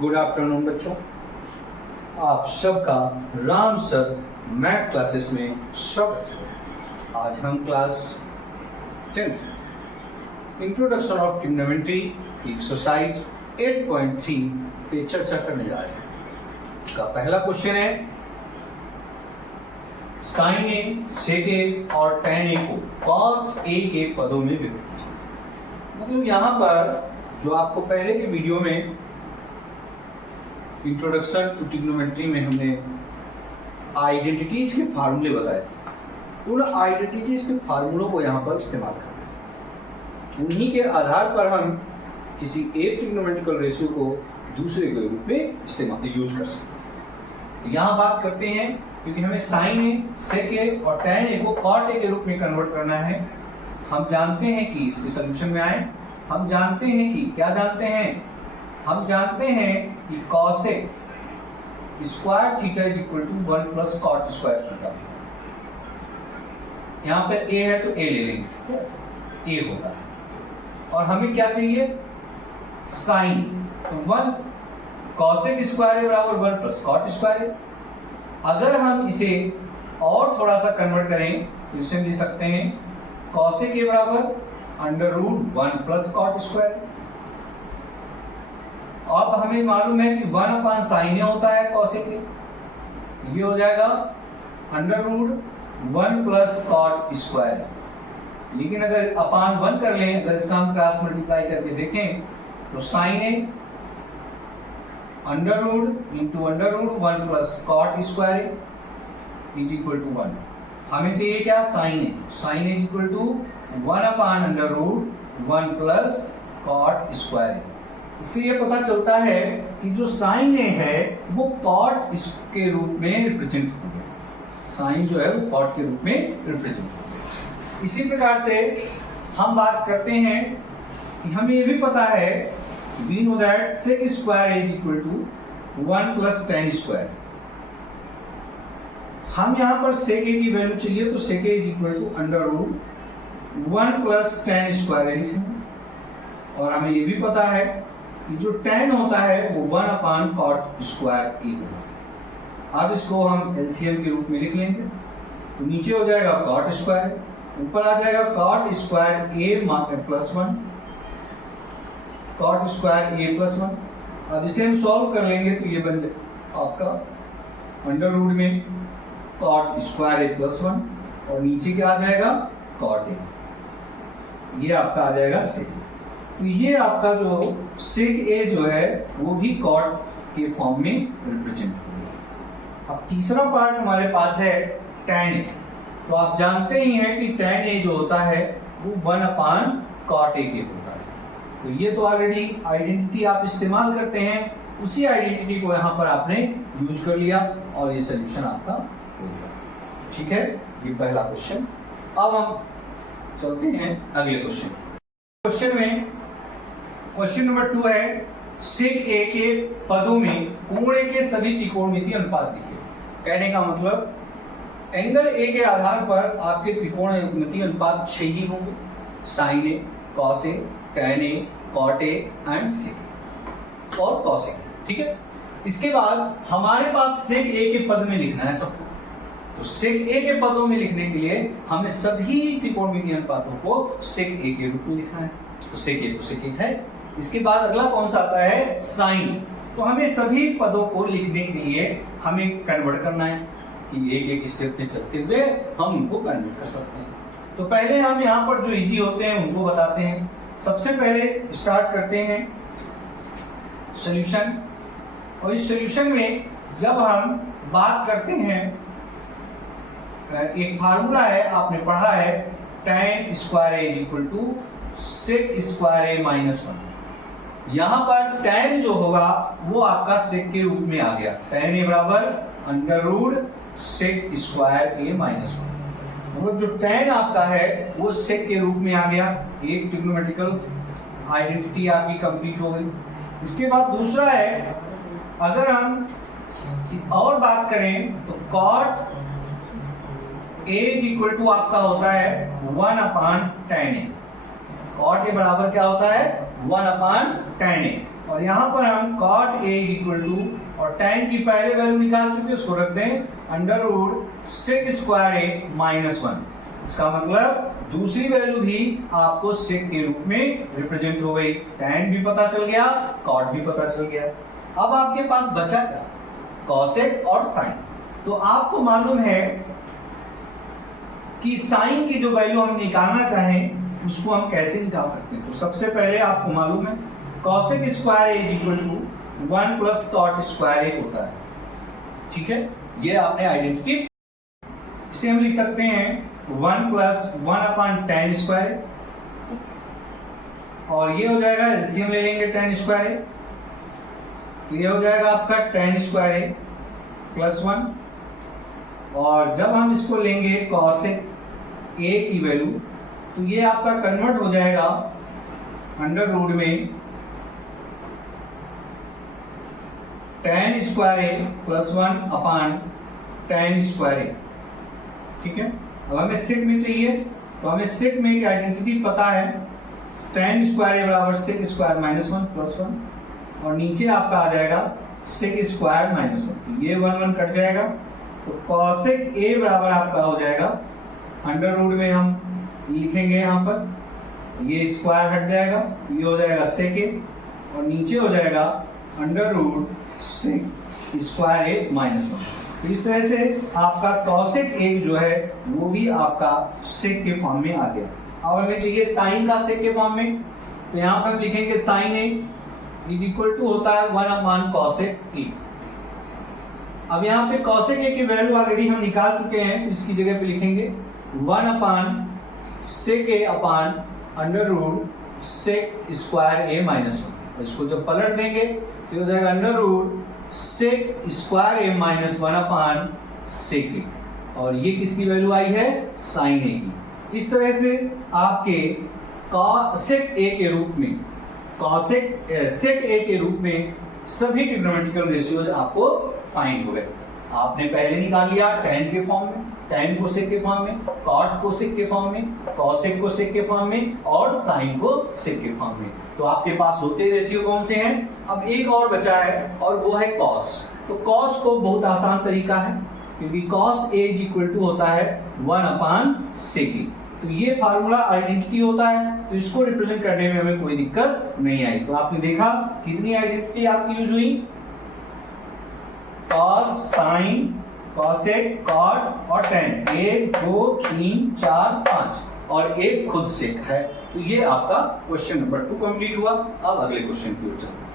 Good afternoon बच्चों, आप सबका राम सर मैथ क्लासेस में स्वागत है। आज हम class 10th introduction of trigonometry की एक्सरसाइज 8.3 पे चर्चा करने जा रहे हैं। इसका पहला क्वेश्चन है साइन ए, सेक ए और टेन ए को कॉस ए के पदों में व्यक्त कीजिए। मतलब यहाँ पर जो आपको पहले के वीडियो में इंट्रोडक्शन टू ट्रिग्नोमेट्री में हमने आइडेंटिटीज के फार्मूले बताए थे, उन आइडेंटिटीज के फार्मूलों को यहाँ पर इस्तेमाल करना है। उन्हीं के आधार पर हम किसी एक ट्रिग्नोमेट्रिकल रेशियो को दूसरे के रूप में इस्तेमाल यूज कर सकते हैं। यहाँ बात करते हैं क्योंकि हमें साइन ए, सेक ए और टेन ए को कॉट ए के रूप में कन्वर्ट करना है। हम जानते हैं कि इसके सोल्यूशन में आए, हम जानते हैं कि क्या जानते हैं, हम जानते हैं कि cos A square theta is equal to 1 plus cot square theta. यहाँ पर ए है तो ए ले लेंगे, ठीक है, ए होता है। और हमें क्या चाहिए, साइन, तो 1 कॉस ए स्क्वायर है बराबर 1 प्लस कॉट स्क्वायर है। अगर हम इसे और थोड़ा सा कन्वर्ट करें तो इसे लिख सकते हैं कॉस ए के बराबर under root 1 plus cot square. अब हमें मालूम है कि 1 अपान साइन ए होता है कॉस ए के, ये हो जाएगा under root 1 plus cot square. लेकिन अगर अपान 1 कर लें, अगर इसका हम क्रॉस मल्टीप्लाई करके देखें तो sine A under root into under root 1 plus cot square is equal to 1। हमें चाहिए क्या, sine A, sine A is equal to 1 upon under root 1 plus cot square. इससे ये पता चलता है कि जो साइन ए है वो कॉट के रूप में रिप्रेजेंट हो गया, साइन जो है वो कॉट के रूप में रिप्रेजेंट हो गया। इसी प्रकार से हम बात करते हैं कि हमें ये भी पता है, we know that sec square is equal to 1 plus tan square. हम यहाँ पर सेक ए की वैल्यू चाहिए तो sec A is equal to under root 1 plus tan square. और हमें ये भी पता है कि जो tan होता है वो 1 अपान कॉट स्क्वायर ए होगा। अब इसको हम एलसीएम के रूप में लिख लेंगे तो नीचे हो जाएगा कॉट स्क्वायर, ऊपर आ जाएगा कॉट स्क्वायर ए प्लस 1, कॉट स्क्वायर ए प्लस 1। अब इसे हम सॉल्व कर लेंगे तो ये बन जाए आपका अंडर रूट में कॉट स्क्वायर ए प्लस 1 और नीचे क्या आ जाएगा कॉट ए, ये आपका आ जाएगा सेक। तो ये आपका जो सेक ए जो है वो भी कॉट के फॉर्म में रिप्रेजेंट हो गया। अब तीसरा पार्ट हमारे पास है tan ए। तो आप जानते ही हैं कि tan ए जो होता है वो 1 अपान कॉट ए के होता है। तो ये तो ऑलरेडी आइडेंटिटी आप इस्तेमाल करते हैं, उसी आइडेंटिटी को यहाँ पर आपने यूज कर लिया और ये सोल्यूशन आपका हो गया। ठीक है, ये पहला क्वेश्चन। अब हम चलते हैं अगले क्वेश्चन में। क्वेश्चन नंबर 2 है सेक ए के पदों में कोण के सभी त्रिकोणमितीय अनुपात लिखिए। कहने का मतलब एंगल ए के आधार पर आपके त्रिकोणमितीय अनुपात 6 ही होंगे, sine A, cos A, tan A, cot A and sec और कॉस ए। ठीक है, इसके बाद हमारे पास सेक ए के पद में लिखना है सबको। तो सेक ए के पदों में लिखने के लिए हमें सभी त्रिकोणमितीय अनुपातों को सेक ए के रूप में लिखना है। तो सेक ए है। इसके बाद अगला कौन सा आता है, साइन। तो हमें सभी पदों को लिखने के लिए हमें कन्वर्ट करना है कि एक एक स्टेप पे चलते हुए हम उनको कन्वर्ट कर सकते हैं। तो पहले हम यहाँ पर जो इजी होते हैं उनको बताते हैं। सबसे पहले स्टार्ट करते हैं सॉल्यूशन। और इस सॉल्यूशन में जब हम बात करते हैं, एक फार्मूला है आपने पढ़ा है, tan square A is equal to sec square A minus 1। यहाँ पर tan जो होगा वो आपका सेक के रूप में आ गया, tan ए बराबर under root sec square A minus 1। मतलब जो tan आपका है वो सेक के रूप में आ गया। एक ट्रिग्नोमेट्रिकल आइडेंटिटी आपकी कंप्लीट हो गई। इसके बाद दूसरा है, अगर हम और बात करें तो cot A is equal to आपका होता है 1 अपान tan ए। कॉट के बराबर क्या होता है, 1 अपान tan ए। और यहाँ पर हम cot A is equal to और tan की पहले वैल्यू निकाल चुके उसको रख दें under root sec square A minus 1। इसका मतलब दूसरी वैल्यू भी आपको सेक के रूप में रिप्रेजेंट हो गई। tan भी पता चल गया, cot भी पता चल गया। अब आपके पास बचा क्या? कॉसेक और साइन। तो आपको मालूम है कि साइन की जो वैल्यू हम निकालना चाहें उसको हम कैसे निकाल सकते हैं। तो सबसे पहले आपको मालूम है cosec square A is equal to 1 plus cot square A होता है। ठीक है, ये आपने आइडेंटिटी। इसे हम लिख सकते हैं 1 प्लस 1 अपॉन tan स्क्वायर, और ये हो जाएगा एलसीएम ले लेंगे tan स्क्वायर ए, तो ये हो जाएगा आपका tan स्क्वायर ए प्लस 1। और जब हम इसको लेंगे कॉसेक ए की वैल्यू तो ये आपका कन्वर्ट हो जाएगा अंडर रूट में tan स्क्वायर ए प्लस 1 अपॉन tan स्क्वायर ए। ठीक है, अब हमें सेक में चाहिए तो हमें सेक में एक आइडेंटिटी पता है, tan स्क्वायर ए बराबर सेक स्क्वायर माइनस 1 प्लस 1, और नीचे आपका आ जाएगा सेक स्क्वायर माइनस 1। ये 1 1 कट जाएगा तो कॉसेक ए बराबर आपका हो जाएगा अंडर रूट में हम लिखेंगे यहाँ पर, ये स्क्वायर हट जाएगा, ये हो जाएगा सेक ए, और नीचे हो जाएगा under root sec square A minus 1। तो इस तरह से आपका कॉसेक ए जो है वो भी आपका सेक के फॉर्म में आ गया। अब हमें चाहिए साइन का सेक के फॉर्म में, तो यहाँ पर हम लिखेंगे sine A is equal to होता है 1 अपॉन कॉसेक ए। अब यहाँ पे कॉसेक ए की वैल्यू ऑलरेडी हम निकाल चुके हैं, तो इसकी जगह पे लिखेंगे 1 upon sec A upon under root sec square A minus 1। इसको जब पलट देंगे तो हो जाएगा under root sec square A minus 1 upon sec A, और ये किसकी वैल्यू आई है? साइन ए की। इस तरह से आपके कॉसेक ए के रूप में सेक ए के रूप में सभी ट्रिग्नोमेट्रिकल रेशियोज आपको फाइंड हो गए। आपने पहले निकाल लिया tan के फॉर्म में, tan को सेक के फॉर्म में, cot को सेक के फॉर्म में, cosec को सेक के फॉर्म में, और sin को सेक के फॉर्म में। तो आपके पास होते रेशियो कौन से हैं? अब एक और बचा है और वो है cos। तो cos को बहुत आसान तरीका है, क्योंकि cos a is equal to होता है 1 अपॉन sec a। तो ये फार्मूला आइडेंटिटी होता है, तो इसको रिप्रेजेंट करने में हमें कोई दिक्कत नहीं आई। तो आपने देखा कितनी आइडेंटिटी आपकी यूज हुई? cos, sin, cosec, cot और tan। 1 2 3 4 5 और एक खुद सेक है। तो ये आपका क्वेश्चन नंबर 2 कंप्लीट हुआ। अब अगले क्वेश्चन की ओर चलते हैं।